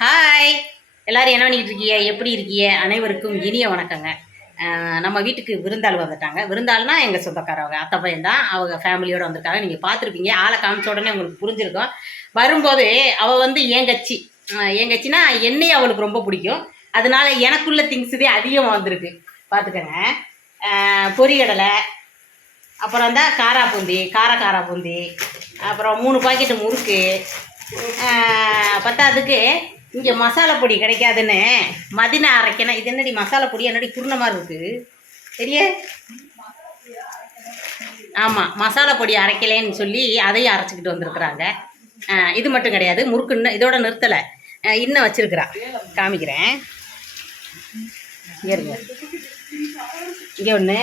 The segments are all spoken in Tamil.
ஹாய் எல்லாரும் என்ன பண்ணிக்கிட்டு இருக்கீங்க? எப்படி இருக்கீங்க? அனைவருக்கும் இனிய வணக்கங்க. நம்ம வீட்டுக்கு விருந்தாள் வந்துட்டாங்க. விருந்தாள்னா எங்கள் சொந்தக்காரவங்க அத்தை பையன் தான். அவங்க ஃபேமிலியோடு வந்திருக்காங்க. நீங்கள் பார்த்துருப்பீங்க. ஆளை காமிச்ச உடனே உங்களுக்கு புரிஞ்சிருக்கும். வரும்போது அவள் வந்து என் கட்சி. என் கட்சினா என்னையும் அவளுக்கு ரொம்ப பிடிக்கும். அதனால எனக்குள்ள திங்ஸ் இதே அதிகமாக வந்திருக்கு. பார்த்துக்கங்க. பொரிகடலை அப்புறம் தான் காரா பூந்தி கார காரா பூந்தி அப்புறம் மூணு பாக்கெட்டு முறுக்கு பத்தாதுக்கு பத்தாததுக்கு இங்கே மசாலா பொடி கிடைக்காதுன்னு மதினா அரைக்கணும். இது என்னடி மசாலா பொடி? என்னடி குருண மாதிரி இருக்குது தெரிய? ஆமாம் மசாலா பொடி அரைக்கலேன்னு சொல்லி அதையும் அரைச்சிக்கிட்டு வந்திருக்கிறாங்க. இது மட்டும் கிடையாது. முறுக்கு இன்னும் இதோட நிறுத்தலை. இன்னும் வச்சிருக்கிறா. காமிக்கிறேன். இங்கே இருங்க இங்கே ஒன்று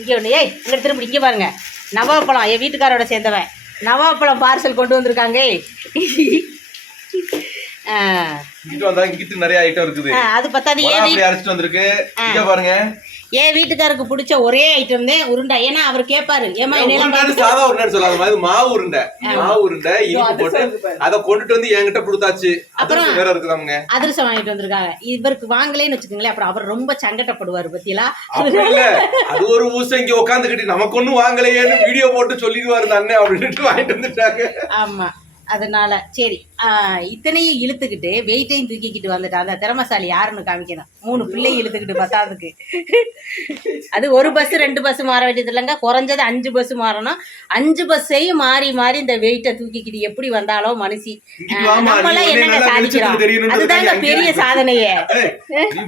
இங்கே ஒன்று ஏய் இங்கே திரும்ப இங்கே பாருங்க. நவாப்பழம் என் வீட்டுக்காரோட சேர்ந்தவன். நவாப்பழம் பார்சல் கொண்டு வந்திருக்காங்க. இங்கிட்டு வந்தா இங்கிட்டு நிறைய ஐட்டம் இருக்குது. அது பத்தாது ஏன் அரைச்சிட்டு வந்திருக்கு. இங்க பாருங்க. என் வீட்டுக்காருக்கு பிடிச்ச ஒரே ஐட்டம் தான் உருண்டை. ஏன்னா அவர் கேட்பாரு ஏமா சாதா உருண்டை சொல்லாத மாதிரி மாவு உருண்டை. மாவு உருண்டை இனிப்பு போட்டு அத கொண்டுட்டு வந்து என்கிட்ட கொடுத்தாச்சு. அப்புறம்? அப்புறம் வேற இருக்குதாங்க அதிரசம் வாங்கிட்டு வந்திருக்காங்க. இவருக்கு வாங்கலேன்னு வச்சுக்கோங்களேன் அப்புறம் அவர் ரொம்ப சங்கடப்படுவார் பத்தியலா? அது ஒரு ஊசம் இங்க உட்காந்துக்கிட்டு நமக்கு ஒண்ணும் வாங்கலையேன்னு வீடியோ போட்டு சொல்லிடுவாரு அண்ணன் அப்படின்ட்டு வாங்கிட்டு வந்துட்டாங்க. ஆமா. அதனால சரி இத்தனையும் இழுத்துக்கிட்டு வெயிட்டையும் தூக்கிக்கிட்டு வந்துட்டான் அந்த திறமசாலி யாருன்னு காமிக்கணும். மூணு பிள்ளை இழுத்துக்கிட்டு பத்தாதுக்கு அது ஒரு பஸ் ரெண்டு பஸ் மாற வேண்டியது இல்லைங்க. குறைஞ்சது அஞ்சு பஸ் மாறணும். அஞ்சு பஸ்ஸையும் மாறி மாறி இந்த வெயிட்டை தூக்கிக்கிட்டு எப்படி வந்தாலோ மனுஷி. நம்மளாம் என்னங்க சாதிக்கிறோம்? அதுதாங்க பெரிய சாதனையே.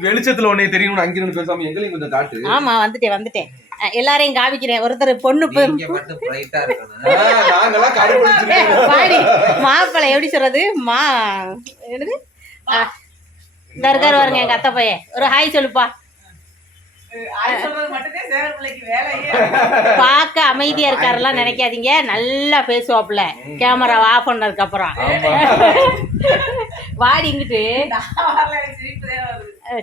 வெளிச்சத்துல உன்னை தெரியும் அங்கிருந்து பேசாம எங்களையும் கொஞ்சம் காட்டு. ஆமா வந்துட்டேன் வந்துட்டேன். எல்லாரையும் காமிக்கிறேன். ஒருத்தர் பொண்ணு பாடி மாப்பிள்ளை எப்படி சொல்றது? மா என்னது? இருக்காரு பாருங்க எங்க அத்தை பையன். ஒரு ஹாய் சொல்லுப்பா. பார்க்க அமைதியா இருக்காருலாம் நினைக்காதீங்க. நல்லா பேசுவாப்புல. கேமரா ஆஃப் பண்ணதுக்கு அப்புறம் வாடி இங்கிட்டு.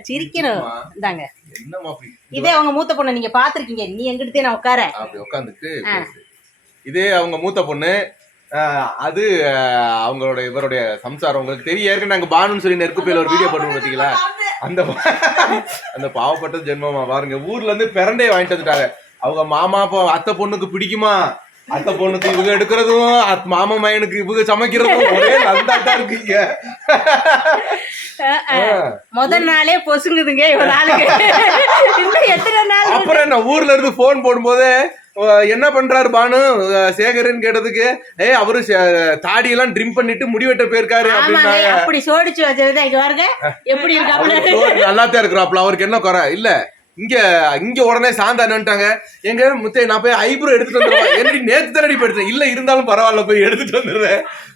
சிரிக்கணும். இந்தாங்க. என்னம்மா அப்படி இதே அவங்க மூத்த பொண்ணு நீங்க பாத்திருக்கீங்க நீ எங்கிட்டே நான் உட்கார அப்படி உட்காந்துட்டு இதே அவங்க மூத்த பொண்ணு அது அவங்களோட இவருடைய சம்சாரம். உங்களுக்கு தெரியும். ஏற்கனவே நாங்க பானுன்னு சொல்லி நெருக்குப்பையில ஒரு வீடியோ போட்டுருவோம் பார்த்தீங்களா அந்த அந்த பாவப்பட்ட ஜென்மமா பாருங்க. ஊர்ல இருந்து பிறண்டே வாங்கிட்டு வந்துட்டாங்க. அவங்க மாமா அத்தை பொண்ணுக்கு பிடிக்குமா? அத்தை பொண்ணுக்கு இவங்க எடுக்கிறதும் மாமா மயனுக்கு இவங்க சமைக்கிறதும் ஒரே நந்தாட்டா இருக்கீங்க. முதல் நாளே பொசுங்குதுங்க இவ்வளவு நாளுக்கு. இன்னும் எத்தனை நாள் அப்புறம் என்ன ஊர்ல இருந்து போன் போடும்போது என்ன பண்றாரு பானு? சேகர்னு கேட்டதுக்கு ஏய் அவரு சே- தாடியெல்லாம் ட்ரிம் பண்ணிட்டு முடிவெட்ட போயிருக்காரு ஆமாங்க அப்படின்னாங்க. அப்படி சோடிச்சு வச்சதுதான் இங்க பாருங்க. எப்படி இருக்காப்புல? அவரு சோறு நல்லாத்தான் இருக்கிறாப்ல அவருக்கு என்ன குறை? இல்ல இங்க இங்க உடனே சாந்தா நின்ட்டாங்க எங்க முத்தே நான் போய் ஐப்ரோ எடுத்துட்டு வந்துடுவேன் என்னடி நேத்து தானடி போயிடுச்சேன் இல்ல இருந்தாலும் பரவாயில்ல போய் எடுத்துட்டு வந்துடுறேன். அஹ்,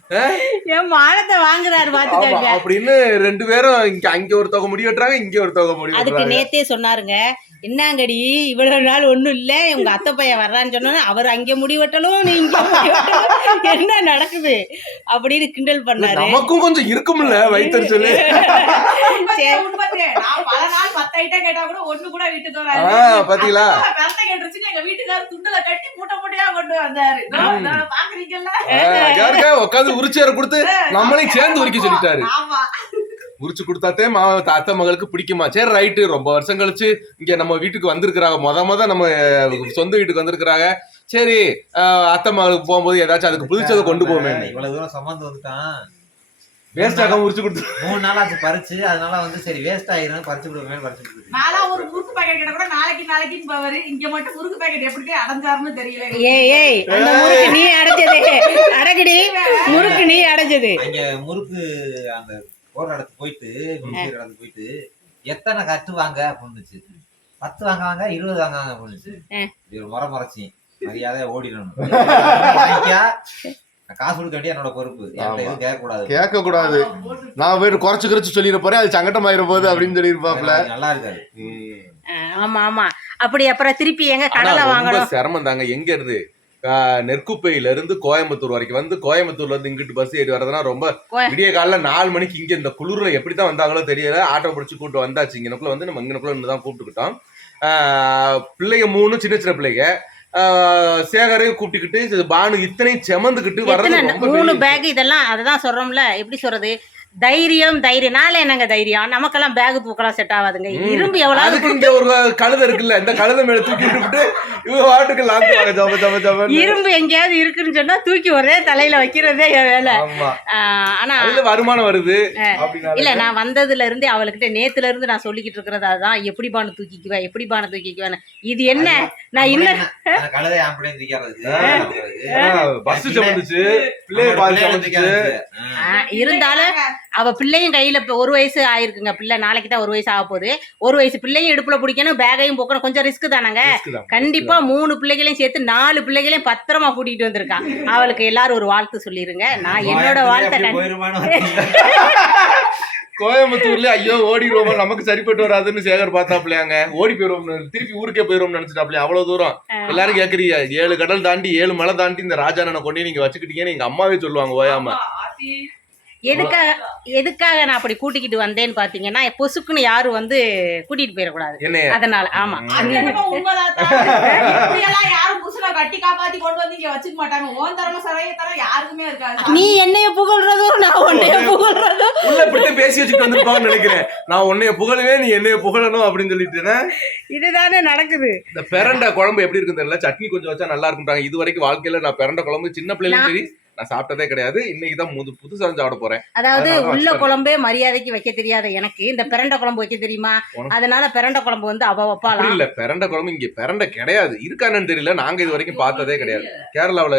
என் மானத்தை வாங்குறாரு ஆமா, பாத்துக்கங்க அப்படின்னு ரெண்டு பேரும் இங்க அங்க ஒரு தொகை முடி வெட்டுறாங்க இங்க ஒரு தொகை முடி அதுக்கு நேத்தே சொன்னாருங்க என்னங்கடி இவ்வளவு நாள் ஒண்ணும் இல்ல உங்க அத்தை பையன் வர்றான்னு சொன்னோன்னே அவர் அங்க முடி வெட்டலும் நீ இங்க. என்ன நடக்குது அப்படின்னு கிண்டல் பண்ணாரு. நமக்கும் கொஞ்சம் இருக்கும்ல வயிற்றுச்சல் சரி. நான் பல நாள் பத்து ஐட்டம் கேட்டா கூட ஒண்ணு கூட வீட்டுக்கு ஆ வராது பாத்தீங்களா உட்காந்து உரிச்சேர கொடுத்து நம்மளையும் சேர்ந்து உரிக்க சொல்லிட்டாரு. ஆமா. உரிச்சு கொடுத்தாத்தே மா அத்தை மகளுக்கு பிடிக்குமா? சரி ரைட்டு ரொம்ப வருஷம் கழிச்சு இங்க நம்ம வீட்டுக்கு வந்திருக்கிறாங்க. முத முத நம்ம சொந்த வீட்டுக்கு வந்திருக்கிறாங்க. சரி அத்தை மகளுக்கு போகும்போது ஏதாச்சும் அதுக்கு புதுச்சதை கொண்டு போவோமே. இவ்வளவு தூரம் சுமந்து வந்துட்டான். வேஸ்ட் ஆகாம உரிச்சு கொடுத்து. மூணு நாள் ஆச்சு பறிச்சு. அதனால வந்து சரி வேஸ்ட் ஆயிரும். பறிச்சு விடுவேன் பறிச்சு விடுவேன் நாளா ஒரு முறுக்கு பாக்கெட் கேட்டா கூட நாளைக்கு நாளைக்குன்னு போவாரு. இங்க மட்டும் முறுக்கு பாக்கெட் எப்படி அடைஞ்சாருன்னு தெரியல. ஏய் ஏய் அந்த முறுக்கு நீ அடைஞ்சது. அடகுடி முறுக்கு நீ அடைஞ்சது. அங்க முறுக்கு அந்த போற இடத்துக்கு போயிட்டு இடத்துக்கு போயிட்டு எத்தனை கட்டு வாங்க அப்படின்னுச்சு பத்து வாங்க வாங்க இருபது வாங்க வாங்க அப்படின்னுச்சு. இது ஒரு முறை முறைச்சி மரியாதையா ஓடிடணும். காசு கொடுக்க வேண்டிய என்னோட பொறுப்பு. என்கிட்ட எதுவும் கேட்க கூடாது கேட்க கூடாது நான் போயிட்டு குறைச்சு குறைச்சு சொல்லிட போறேன் அது சங்கட்டமாயிர போகுது அப்படின்னு சொல்லியிருப்பாப்ல நல்லா இருக்காது. ஆஹ் ஆமா ஆமா. அப்படி அப்புறம் திருப்பி எங்க கடலை வாங்கணும்? சிரமம் தாங்க. எங்க இருந்து? ஆஹ், நெற்குப்பையில இருந்து கோயம்புத்தூர் வரைக்கும். வந்து கோயம்புத்தூர்ல இருந்து இங்கிட்டு பஸ் ஏறி வரதுனா ரொம்ப விடிய காலைல நாலு மணிக்கு இங்க இந்த குளிர்ல எப்படித்தான் வந்தாங்களோ தெரியல. ஆட்டோ பிடிச்சி கூட்டு வந்தாச்சு. இங்கனக்குள்ள வந்து நம்ம இங்கனக்குள்ள தான் கூப்பிட்டுக்கிட்டோம். பிள்ளைங்க மூணு சின்ன சின்ன பிள்ளைங்க. ஆஹ், சேகரையும் கூப்பிட்டுக்கிட்டு பானு இத்தனையும் செமந்துக்கிட்டு வர்றது மூணு பேக் இதெல்லாம் அதுதான் சொல்றோம்ல. எப்படி சொல்றது? தைரியம் தைரியம்னால என்னங்க தைரியம்? நமக்கெல்லாம் பேக் தூக்கலாம் செட் ஆகாதுங்க. இரும்பு எவ்வளவு அதுக்கு இங்க ஒரு கழுதை இருக்குல்ல இந்த கழுதை மேல தூக்கி விட்டுட்டு இவங்க வாட்டுக்கு லாந்துவாங்க ஜப ஜப ஜப இரும்பு எங்கேயாவது இருக்குன்னு சொன்னா தூக்கி ஒரே தலையில வைக்கிறதே என் வேலை. ஆனா அதுல வருமானம் வருது. இல்ல நான் வந்ததுல இருந்து அவளுக்கிட்ட நேத்துல இருந்து நான் சொல்லிக்கிட்டு இருக்கிறது அதுதான். எப்படி பானு தூக்கிக்குவேன் எப்படி பானு தூக்கிக்குவேன் இது என்ன? நான் இன்னும் கழுதை ஆம்பளை தூக்கிறது பஸ் இருந்தாலும் அவ பிள்ளையும் கையில இப்ப ஒரு வயசு ஆயிருக்குங்க. பிள்ளை நாளைக்கு தான் ஒரு வயசு ஆக போகுது. ஒரு வயசு பிள்ளையும் இடுப்புல பிடிக்கணும் பேகையும் போக்கணும். கொஞ்சம் ரிஸ்க் தானங்க? கண்டிப்பா மூணு பிள்ளைகளையும் சேர்த்து நாலு பிள்ளைகளையும் பத்திரமா கூட்டிட்டு வந்திருக்கான் அவளுக்கு எல்லாரும் ஒரு வாழ்த்து சொல்லிருங்க. நான் என்னோட வாழ்த்தை கோயம்புத்தூர்ல ஐயோ ஓடிடுவோம் நமக்கு சரிப்பட்டு வராதுன்னு சேகர் பார்த்தாப்லையாங்க ஓடி போயிருவோம் திருப்பி ஊருக்கே போயிருவோம் நினைச்சிட்டாப்லையா அவ்வளவு தூரம். எல்லாரும் கேக்குறீங்க ஏழு கடல் தாண்டி ஏழு மலை தாண்டி இந்த ராஜாண்ணனை கொண்டு நீங்க வச்சுக்கிட்டீங்கன்னு எங்க அம்மாவே சொல்லுவாங்க ஓயாம. எதுக்காக எதுக்காக நான் அப்படி கூட்டிக்கிட்டு வந்தேன்னு பாத்தீங்கன்னா பொசுக்குன்னு யாரும் வந்து கூட்டிட்டு போயிடக்கூடாது. அதனால ஆமா. நீ என்னைய புகழ்றதும் நான் உன்னைய புகழ்றதும். உள்ள இப்படித்தான் பேசி வச்சுட்டு வந்திருப்பாங்கன்னு நினைக்கிறேன். நான் உன்னைய புகழவே நீ என்னைய புகழணும் அப்படின்னு சொல்லிட்டேன்னா இதுதானே நடக்குது. இந்த பெரண்ட குழம்பு எப்படி தெரியல. சட்னி கொஞ்சம் வச்சா நல்லா இருக்கும்ன்றாங்க இது வரைக்கும் வாழ்க்கையில நான் பெரண்ட குழம்பு சின்ன பிள்ளைலையும் சரி நான் சாப்பிட்டதே கிடையாது. இன்னைக்கு தான் முது புதுசா சாப்பிட போறேன். அதாவது உள்ள. குழம்பே மரியாதைக்கு வைக்க தெரியாத எனக்கு. இந்த பிரண்ட குழம்பு வைக்க தெரியுமா? அதனால பிரண்ட குழம்பு வந்து அவ வைப்பாளாம் இல்ல. பெரண்ட குழம்பு இங்க பெரண்ட கிடையாது. இருக்கானு தெரியல. நாங்க இது வரைக்கும் பார்த்ததே கிடையாது. கேரளாவுல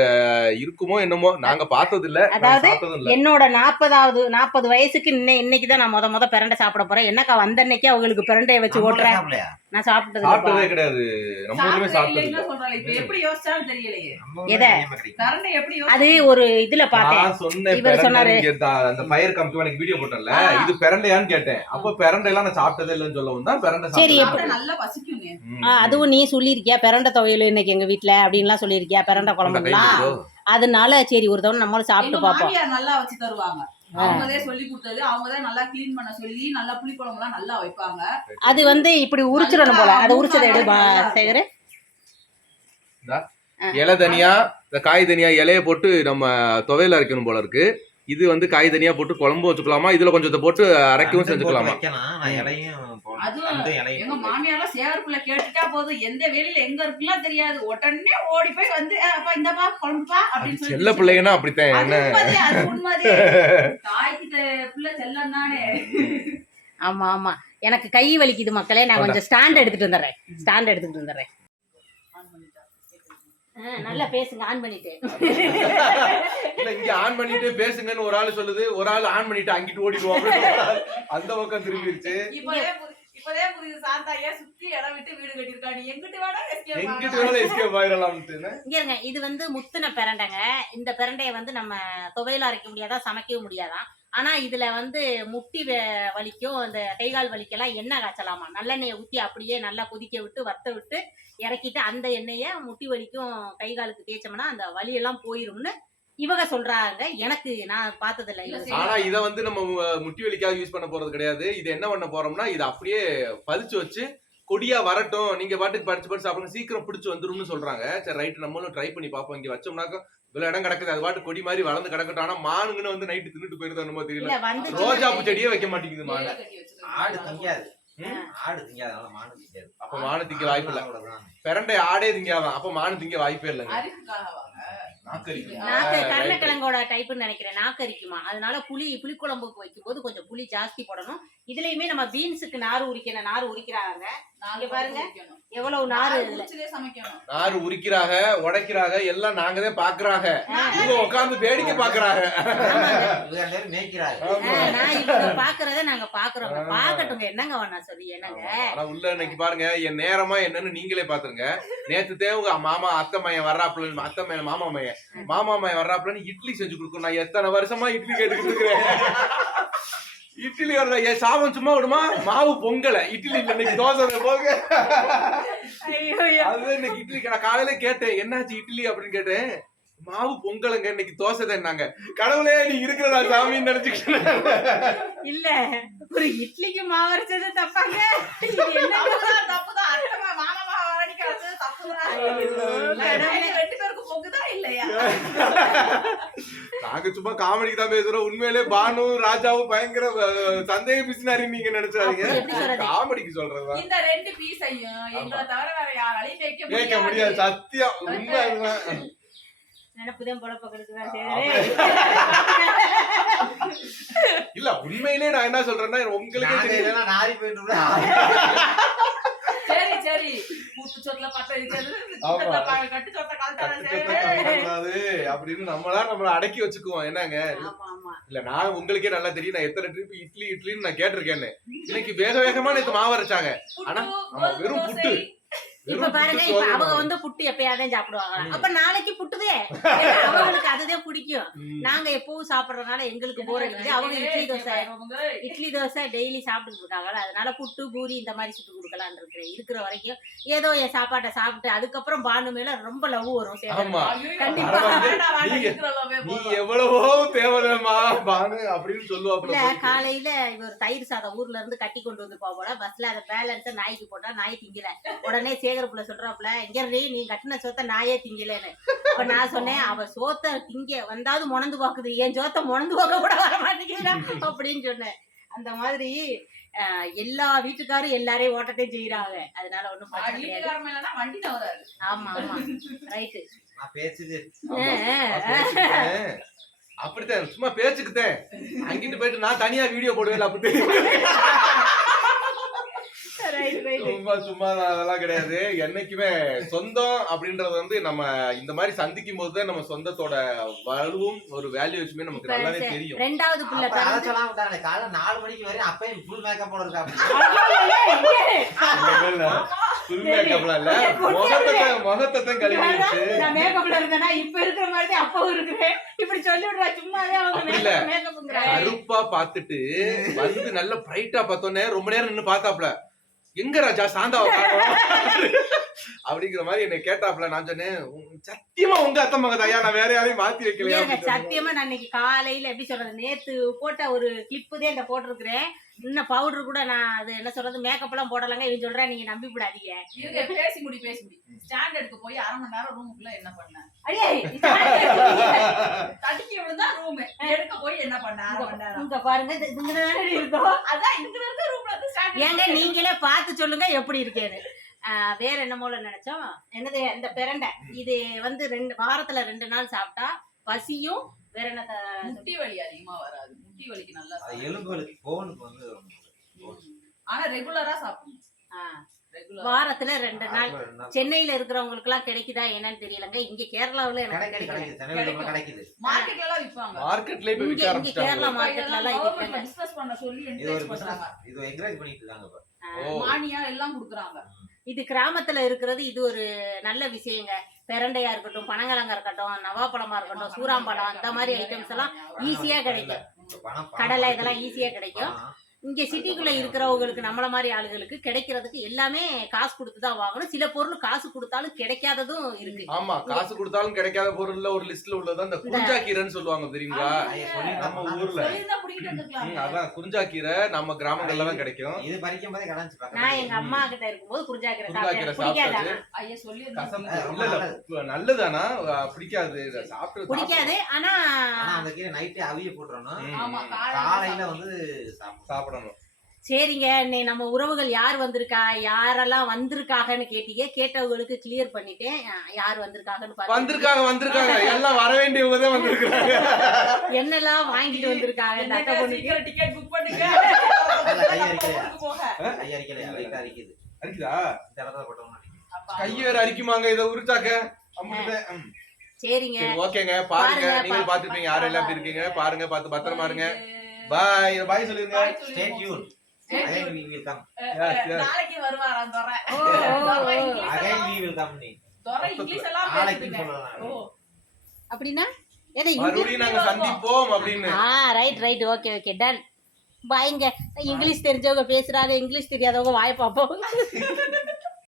இருக்குமோ என்னமோ நாங்க பார்த்தது இல்ல அதாவது என்னோட நாற்பதாவது நாற்பது வயசுக்கு இன்னை இன்னைக்கு தான் நான் முத முத பிரண்டை சாப்பிட போறேன். என்னக்கா வந்த அன்னைக்கு அவங்களுக்கு பிரண்டையை வச்சு ஓட்டுறேன். நான் சாப்பிட்டது சாப்பிட்டதே. கிடையாது. நம்ம சாப்பிட்டது எப்படி யோசிச்சாலும் தெரியலையே. எதை? கரண்டை எப்படி அது ஒரு இதுல பார்த்தேன். நான் சொன்னேன் இவர் சொன்னாரு. அந்த பயிர் கம்பி எனக்கு வீடியோ போட்டேன்ல ஆ. இது பெரண்டையான்னு கேட்டேன். அப்ப பெரண்டை எல்லாம் நான் சாப்பிட்டதே இல்லைன்னு சொல்லவும் தான் பெரண்டை சரி, நல்லா பசிக்குங்க ம். ஆ, அதுவும் நீ சொல்லியிருக்கியா பிரண்ட துவையல் இன்னைக்கு எங்க வீட்ல அப்படின்லாம் சொல்லியிருக்கியா பிரண்ட குழம்புலாம். அதனால சரி ஒரு தவணை நம்மளும் சாப்பிட்டு பார்ப்போம். நல்லா வச்சு தருவாங்க. அவங்கதே சொல்லி கொடுத்தது அவங்கதான் நல்லா கிளீன் பண்ண சொல்லி நல்லா புளிக்குழம்பு எல்லாம் நல்லா வைப்பாங்க. அது வந்து இப்படி உரிச்சிடணும் போல. அதை உரிச்சதை எடு பா- சேகரு. இலை தனியா இந்த காய் தனியா இலைய போட்டு நம்ம துவையல் அரைக்கணும் போல இருக்கு. இது வந்து காய் தனியா போட்டு குழம்பு வச்சுக்கலாமா? இதுல கொஞ்சத்தை போட்டு அரைக்கவும் செஞ்சுக்கலாமா? எங்க மாமியாரெல்லாம் சேகர்க்குள்ள கேட்டுட்டா போதும். எந்த வெளியில எங்க இருக்குலாம் தெரியாது. உடனே ஓடி போய் வந்து "அஹ், அப்பா இந்தப்பா குழம்புப்பா அப்படின்னு சொல்லி செல்ல பிள்ளைங்கன்னா அப்படித்தான். என்ன. தாய்க்கு பிள்ளை செல்லம் தானே. ஆமா ஆமா. எனக்கு கை வலிக்குது மக்களே. நான் கொஞ்சம் ஸ்டாண்ட் எடுத்துட்டு வந்துடுறேன். ஸ்டாண்ட் எடுத்துட்டு வந்துடுறேன். நல்லா பேசுங்க ஆன் பண்ணிட்டு. இல்ல இங்க ஆன் பண்ணிட்டு பேசுங்கன்னு ஒரு ஆள் சொல்லுது. ஒரு ஆள் ஆன் பண்ணிட்டு அங்கிட்டு ஓடிடுவோம் அந்த பக்கம் திரும்பிடுச்சு இப்பதே புரி- இப்பதே புரியுது சாந்தா ஏன் சுத்தி இடம் விட்டு வீடு கட்டியிருக்கா. நீ எங்கிட்டு வேணா எங்கிட்டு. வேணாலும் எஸ்கேப் ஆயிடலாம்னு இங்க இருங்க இது வந்து முத்துன பிரண்டைங்க. இந்த பிரண்டையை வந்து நம்ம துவையில அரைக்க முடியாதா சமைக்கவும் முடியாதான் ஆனா இதுல வந்து முட்டி வ- வலிக்கும் இந்த கைகால் வலிக்கெல்லாம் எண்ணெய் காய்ச்சலாமா? நல்லெண்ணெயை ஊத்தி அப்படியே நல்லா கொதிக்க விட்டு வத்த விட்டு இறக்கிட்டு அந்த எண்ணெயை முட்டி வலிக்கும் கை காலுக்கு தேய்ச்சோம்னா அந்த வலியெல்லாம் போயிரும்னு இவங்க சொல்றாங்க. எனக்கு நான் பார்த்ததில்ல. ஆனா இத வந்து நம்ம முட்டி வலிக்காக யூஸ் பண்ண போறது கிடையாது. இது என்ன பண்ண போறோம்னா இது அப்படியே பதிச்சு வச்சு கொடியா வரட்டும். நீங்க பாட்டுக்கு படிச்சு படிச்சு சாப்பிடுங்க. சீக்கிரம் பிடிச்சு வந்துரும்னு சொல்றாங்க. சரி ரைட் நம்மளும் ட்ரை பண்ணி பார்ப்போம். இங்க வச்சோம்னாக்க இவ்வளவு இடம் கிடக்குது. அது பாட்டு கொடி மாதிரி வளர்ந்து கிடக்கட்டும். ஆனா மானுங்கன்னு வந்து நைட்டு தின்னுட்டு போயிருது என்னமோ தெரியல. இல்ல வந்து ரோஜா பூ செடியே வைக்க மாட்டேங்குது மானு. ஆடு திங்காது? ஆடு திங்காது. மாடு திங்காது. அப்ப மானு திங்க வாய்ப்பு இல்ல. பிறண்டை ஆடே திங்காதான். அப்ப மானு திங்க வாய்ப்பே இல்லைங்க. நாக்கு. கருணக்கிழங்கோட டைப்புன்னு நினைக்கிறேன். நாக்கரிக்குமா அதனால புளி புளிக்குழம்புக்கு வைக்கும்போது கொஞ்சம் புளி ஜாஸ்தி போடணும். இதுலயுமே நம்ம பீன்ஸுக்கு நார் உரிக்கிற நார் உரிக்கிறாங்க. இங்க பாருங்க. எவ்வளவு நார். நாறு உரிக்கிறாங்க உடைக்கிறாங்க எல்லாம் நாங்க தான் பாக்குறாங்க இவங்க உட்கார்ந்து வேடிக்கை பாக்குறாங்க. பாக்குறத நாங்க பாக்குறோங்க பாக்கட்டுங்க. என்னங்க வேணா சொல்லி என்னங்க? உள்ள இன்னைக்கு பாருங்க என் நேரமா என்னன்னு நீங்களே பாத்துருங்க. நேத்து தேவங்க மாமா அத்தை மையன் வர்றாப்புல அத்தை மையன் மாமா மையன் மாமா மையன் வர்றாப்புலன்னு இட்லி செஞ்சு கொடுக்கும் நான் எத்தனை வருஷமா இட்லி கேட்டுக்கிட்டு இருக்கிறேன். இட்லி வரல என் சாபம் சும்மா விடுமா? மாவு பொங்கல. இட்லி இல்ல இன்னைக்கு தோசை போங்க அதுதான் இன்னைக்கு இட்லி. நான் காலையில கேட்டேன் என்னாச்சு இட்லி? அப்படின்னு கேட்டேன். மாவு பொங்கலுங்க இன்னைக்கு தோசை தான்னாங்க கடவுளே நீ இருக்கிறடா சாமின்னு நினைச்சுக்கிட்டேன். இல்ல ஒரு இட்லிக்கு மாவரைச்சது தப்பாங்க. இது என்னங்க? தப்புதான், நாங்க சும்மா காமெடிக்கு தான் பேசுறோம். உண்மையிலே பானு ராஜாவும் பயங்கர சந்தேக பிசினாரி நீங்க நினைச்சாதீங்க? காமெடிக்கு சொல்றதா? இந்த ரெண்டு பீஸையும் எங்களை தவிர வேற யாராலையும் வைக்க கேட்க முடியாது. சத்தியம் உண்மை. நினப்புதான் இல்ல. உண்மையிலே நான் என்ன சொல்றேன்னா உங்களுக்கே நாங்க தெரியும் இல்லைன்னா நாரி போயிட்டு சரி. கூத்து சொத்துல பத்த இருக்கிறது. கட்டு சொத்த அப்படின்னு நம்மளா நம்மள அடக்கி வச்சுக்குவோம். என்னங்க? இல்ல நான் உங்களுக்கே நல்லா தெரியும். நான் எத்தனை ட்ரிப் இட்லி இட்லின்னு நான் கேட்டிருக்கேன்னு. இன்னைக்கு வேக வேகமா நேத்து மாவு அரைச்சாங்க. ஆனா, வெறும் புட்டு. இப்ப பாருங்க இப்ப அவங்க. வந்து புட்டு எப்பயாதான் சாப்பிடுவாங்க. அப்ப நாளைக்கு புட்டுதே. அவங்களுக்கு அதுதான் பிடிக்கும். நாங்க எப்பவும் சாப்பிடுறதுனால எங்களுக்கு போர் அடிக்குது. அவங்க இட்லி தோசை இட்லி தோசை டெய்லி சாப்பிட்டுட்டு இருக்காங்கல்ல. அதனால புட்டு பூரி இந்த மாதிரி சுட்டு கொடுக்கலாம்னு இருக்கிறேன். இருக்கிற வரைக்கும் ஏதோ என் சாப்பாட்டை சாப்பிட்டு அதுக்கப்புறம் பானு மேல ரொம்ப லவ் வரும். கண்டிப்பா. நீ எவ்வளவோ பானு அப்படின்னு இல்ல சொல்லுவாப்புல காலையில இவர் தயிர் சாதம் ஊர்ல இருந்து கட்டி கொண்டு வந்து போல பஸ்ல அதை பேலன்ஸ் நாய்க்கு போட்டா நாய் திங்கல. உடனே சேகரப்புல சொல்றாப்புல இங்க இரு, நீ கட்டின சோத்த நாயே திங்கலன்னு. அப்ப நான் சொன்னேன் அவ சோத்த திங்க வந்தாவது முணந்து பாக்குது. என் சோத்த முணந்து பார்க்க கூட வர மாட்டேங்கிறா அப்படின்னு சொன்னேன். அந்த மாதிரி எல்லா வீட்டுக்காரும் எல்லாரையும் ஓட்டத்தையும் செய்யறாங்க அதனால ஒண்ணும் வண்டி ஆமா ஆமா. ரைட்டு. அப்படித்தான் சும்மா பேச்சுக்கிட்டேன் அங்கிட்டு போயிட்டு நான் தனியா வீடியோ போடுவேன் அப்படி சும்மா சும்மா அதெல்லாம் கிடையாது. என்னைக்குமே சொந்தம் அப்படின்றது வந்து நம்ம இந்த மாதிரி சந்திக்கும் போதுதான் நம்ம சொந்தத்தோட வலுவும் ஒரு வேல்யூஸுமே நமக்கு நல்லாவே தெரியும். ரெண்டாவது பிள்ளை காலைல நாலு மணிக்கு வரையும் அப்பயும் ஃபுல் மேக்கப் போட makeup லாம் இல்ல. முகத்தை நான் மேக்கப்ல இருந்தேனா இப்ப இருக்கிற மாதிரி தான் அப்பவும் இப்படி சொல்லி விடுறா சும்மாவே அவங்க. மேக்கப்ங்கிறாங்க கருப்பா பாத்துட்டு வந்து நல்ல பிரைட்டா பார்த்தோன்னே ரொம்ப நேரம் நின்னு பார்த்தாப்ல எங்க ராஜா சாந்தாவை காணோம் அப்படிங்கிற மாதிரி என்னை கேட்டாப்ல நான் சொன்னேன் "உம், சத்தியமா உங்க அத்தை மகன் ஐயா நான் வேற யாரையும் மாத்தி சொன்னேன். சத்தியமா நான் இன்னைக்கு காலையில எப்படி சொல்றது நேத்து போட்ட ஒரு கிளிப்பு தான் இந்த போட்டிருக்கிறேன். இன்னும் பவுடர் கூட நான் அது என்ன சொல்றது மேக்கப் எல்லாம் போடலங்க இவன் சொல்றேன் நீங்க நம்பி விடாதீங்க. இருங்க பேசி முடி பேசி முடி. ஸ்டாண்ட் எடுக்க போய் அரை மணி நேரம் ரூமுக்குள்ள என்ன பண்ண? அடியே தடுக்கி விழுந்தா ரூம் எடுக்க போய் என்ன பண்ண? அரை மணி நேரம். இங்க பாருங்க இங்க தானே இருக்கோம். அதான் இங்க இருக்க ரூம்ல வந்து ஏங்க நீங்களே பார்த்து சொல்லுங்க எப்படி இருக்கேன்னு. வேற என்ன போல நினைச்சோம்? என்னது இந்த பிரண்டை. இது வந்து ரெண்டு வாரத்துல ரெண்டு நாள் சாப்பிட்டா பசியும் வேற என்ன முட்டி வலி அதிகமா வராது. முட்டி வலிக்கு நல்லா அது சாப்பிடணும். எலும்புகளுக்கு போனுக்கு வந்து. ஆனா ரெகுலரா சாப்பிடணும். வாரத்துல ரெண்டு நாள்? சென்னையில இருக்கிறவங்களுக்கு எல்லாம் கிடைக்குதா என்னன்னு தெரியலங்க. இங்க கேரளாவுல கிடைக்குது மார்க்கெட்ல எல்லாம் விப்பாங்க. மார்க்கெட்ல இப்ப இங்க ஆரம்பிச்சிட்டாங்க. கேரளா மார்க்கெட்ல எல்லாம். பிசினஸ் பண்ண சொல்லி என்கரேஜ் பண்றாங்க. இது என்கரேஜ் பண்ணிட்டு இருக்காங்க மானியா எல்லாம் குடுக்குறாங்க. இது கிராமத்துல இருக்கிறது இது ஒரு நல்ல விஷயங்க. பெரண்டையா இருக்கட்டும் பனங்கிழங்கா இருக்கட்டும் நவாப்பழமா இருக்கட்டும் சூறாம்பழம் அந்த மாதிரி ஐட்டம்ஸ் எல்லாம் ஈஸியா கிடைக்கும். கடலை இதெல்லாம் ஈஸியா கிடைக்கும். இங்க சிட்டிக்குள்ள இருக்கிறவங்களுக்கு நம்மள மாதிரி ஆளுகளுக்கு கிடைக்கிறதுக்கு எல்லாமே காசு கொடுத்து தான் வாங்கணும். சில பொருள் காசு கொடுத்தாலும் கிடைக்காததும் இருக்கு. ஆமா காசு கொடுத்தாலும் கிடைக்காத பொருள்ல ஒரு லிஸ்ட்ல உள்ளது அந்த குறிஞ்சாக்கீரைன்னு சொல்லுவாங்க தெரியுங்களா? நம்ம ஊர்ல. அதான் குறிஞ்சாக்கீரை நம்ம கிராமங்கள்ல தான் கிடைக்கும். இது பறிக்கும் போதே நான் எங்க அம்மா கிட்ட இருக்கும்போது குறிஞ்சாக்கிற குறிஞ்சாக்கீரை சாப்பிட்டேன். நல்லதானா பிடிக்காது சாப்பிட்டு பிடிக்காது ஆனா அந்த கீரை நைட்டே அவிய ம். காலையில வந்து சாப்பிடணும். சாப்பிடணும். சரிங்க இன்னை நம்ம உறவுகள் யார் வந்திருக்கா யாரெல்லாம் வந்திருக்காங்கன்னு கேட்டீங்க. கேட்டவங்களுக்கு கிளியர் பண்ணிட்டேன். யார் வந்திருக்காங்கன்னு பாருங்க வந்திருக்காங்க வந்திருக்காங்க. எல்லாம் வர வேண்டியவங்க தான் வந்திருக்காங்க என்னெல்லாம் வாங்கிட்டு வந்திருக்காங்க இந்த பொண்ணுக்கு? சீக்கிரம் டிக்கெட் புக் பண்ணுங்க. அரிக்குது. அரிக்குதா. இந்த இடத்துல போட்டோம்னா அரிக்குது. அப்ப கை வேற அரிக்குமாங்க இத. ம். சரிங்க. சரி ஓகேங்க. பாருங்க. நீங்க பாத்துப்பீங்க யாரெல்லாம் எப்படி இருக்கீங்க? பாருங்க பாத்து பத்திரமா இருங்க. Bye bye Again tuned. we will come. Yes, yes. நாளைக்கு. இங்கிலீஷ் Again எல்லாம் we will come நீ. துரை இங்கிலீஷ் எல்லாம் நாளைக்கு. ஓ, அப்படின்னா எதை மறுபடியும் நாங்க சந்திப்போம் அப்படின்னு. ஆ right right okay okay done பாய்ங்க இங்கிலீஷ் தெரிஞ்சவங்க பேசுறாங்க இங்கிலீஷ் தெரியாதவங்க வாய் பார்ப்போம்.